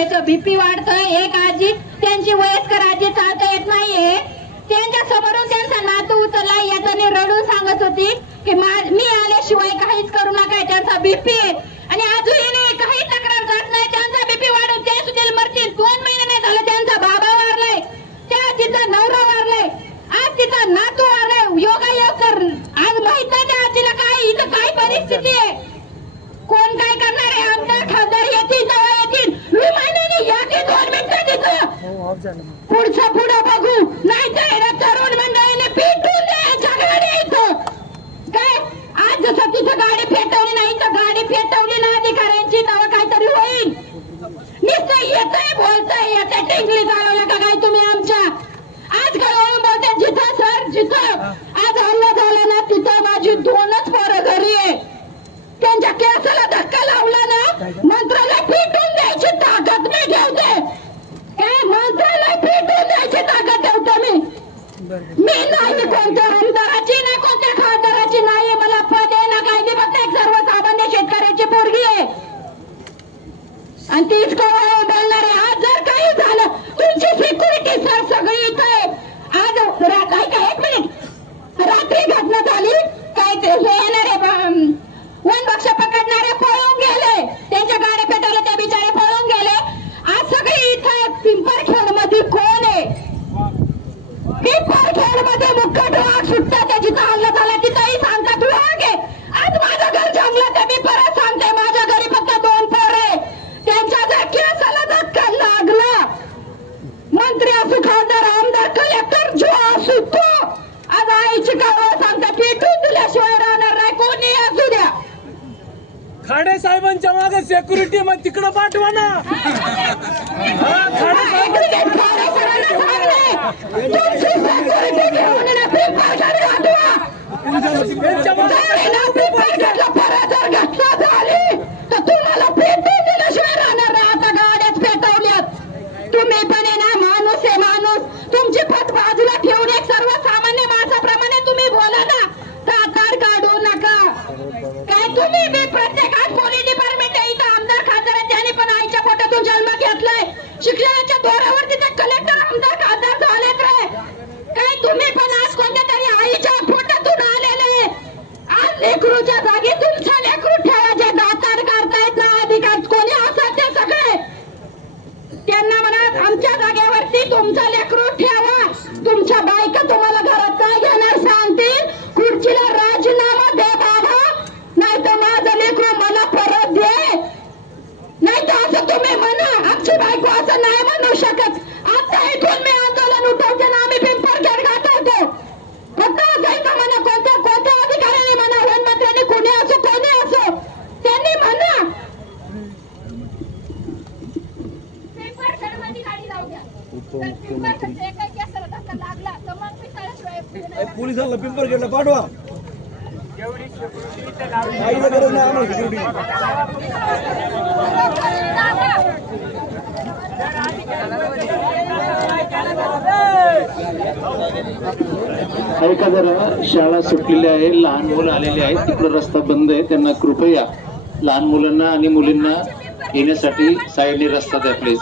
त्याचं बीपी वाढतंय। एक आजी, त्यांची वयस्कर आजी चालता येत नाहीये, त्यांच्या समोरून त्यांचा नातू उचलला, याच्याने रडून सांगत होती की मी आल्याशिवाय काहीच करू नका, त्यांचा बीपी आणि अजूनही काही तक्रार जात नाही, त्यांचा बीपी वाढून ते सुद्धा मरतील। 2 महिने नाही झाले त्यांचा बाबा वारलाय, त्या आजीचा नवरा वारलाय, आज तिचा नातू वारलाय। योगायोग कर, आज माहित नाही त्या आजीला काय इथं काय परिस्थिती आहे, कोण काय करणार आहे? आमदार खासदार येतील तेव्हा येतील, विमानाने या की 2 मिनिटं तिथं पुढचं पुढं बघू, नाही तर तरुण मंडळीने पेटून द्यायच्या गाड्या इथं काय। आज जसं तिथं गाडी पेटवली नाही तर गाडी पेटवली ना अधिकाऱ्यांची तेव्हा काहीतरी होईल। नुसतं येतंय बोलतंय, येते टिंगली चालवलं का काय तुम्ही आमच्या? आज कळवून बोलते जिथं सर जिथं आज हल्ला झाला ना तिथं माझी 2च पोरं घरी आहे, त्यांच्या केसाला धक्का लावला ना मंत्रालय पेटून द्यायची ताकद मी ठेवते, काय मंत्रालय पेटून द्यायची ताकद ठेवते मी नाही कोणत्या आमदाराची नाही कोणत्या खासदाराची नाही, मला पद आहे ना काय, फक्त एक सर्वसामान्य शेतकऱ्याची पोरगी आहे आणि तीच कोण बोलणार आहे। आज जर काही झालं तुमची सिक्युरिटी सर सगळी इथं आहे। आज काय 1 मिनिट रात्री घटना झाली, काय ते हे येणारे वन पक्ष पकडणारे पळून गेले, त्यांच्या गाड्या पेटवल्या, ते बिचारे पळून गेले। आज सगळी इथं पिंपरखेड मध्ये कोण आहे? पिंपरखेड मध्ये मुख्य वाघ सुटता, त्याची हल्ला झाला तिथंही सांगतात वाघ आहे। आज माझं घर जंगलात आहे, मी परत सांगते माझ्या घरी फक्त 2 पोरं आहे, त्यांच्या जर केसाला धक्का लागला, मंत्री असू खासदार आमदार कलेक्टर जो असू तो, आज आईची कावळ सांगता पेटून दिल्याशिवाय राहणार नाही, कोणी असू द्या। खाडे साहेबांच्या मागे सिक्युरिटी मग तिकडे पाठवा ना। तुम्हाला पेटून दिल्याशिवाय राहणार नाही। आता गाड्याच पेटवल्यात, तुम्ही पण आहे ना माणूस आहे, माणूस तुमची पद बाजूला ठेवून एक सर्वसामान्य माणसाप्रमाणे तुम्ही बोला ना, दातार काढू नका काय। तुम्ही बी प्रत्येकात पोलीस डिपार्टमेंट आहे, इथं आमदार खासदार त्यांनी पण आईच्या पोटातून जन्म घेतलाय, शिक्षणाच्या दोरावर तिथे कलेक्टर आमदार खासदार झालेत रे काय। तुम्ही पण आज कोणत्या तरी आईच्या पोटातून आलेले, आज लेकरूच्या जागी तुमचा लेकरू ठेवा, जे दातार काढतायत ना अधिकार कोणी असतात ते सगळे, त्यांना म्हणा आमच्या जागेवरती तुमचा लेकरू ठेवा। तुमच्या बायका तुम्हाला घरात काय घेणार सांगतील, खुर्चीला राजीनामा दे बाबा, नाही तर माझं लेकरू मला परत दे, नाही तर असं तुम्ही म्हणा। आमची बायको असं नाही म्हणू शकत। आता इथून मी आंदोलन उठवते ना, आम्ही पिंपरखेड गाठवतो, फक्त असं म्हणा कोणत्या अधिकाऱ्याने म्हणा, वनमंत्र्यांनी कोणी असो त्यांनी म्हणा पोलिसांना पिंपरखेडला पाठवा। ऐका जरा, शाळा सुटलेली आहे, लहान मुलं आलेली आहेत, तिकडे रस्ता बंद आहे, त्यांना कृपया लहान मुलांना आणि मुलींना येण्यासाठी साईडने रस्ता द्या प्लीज।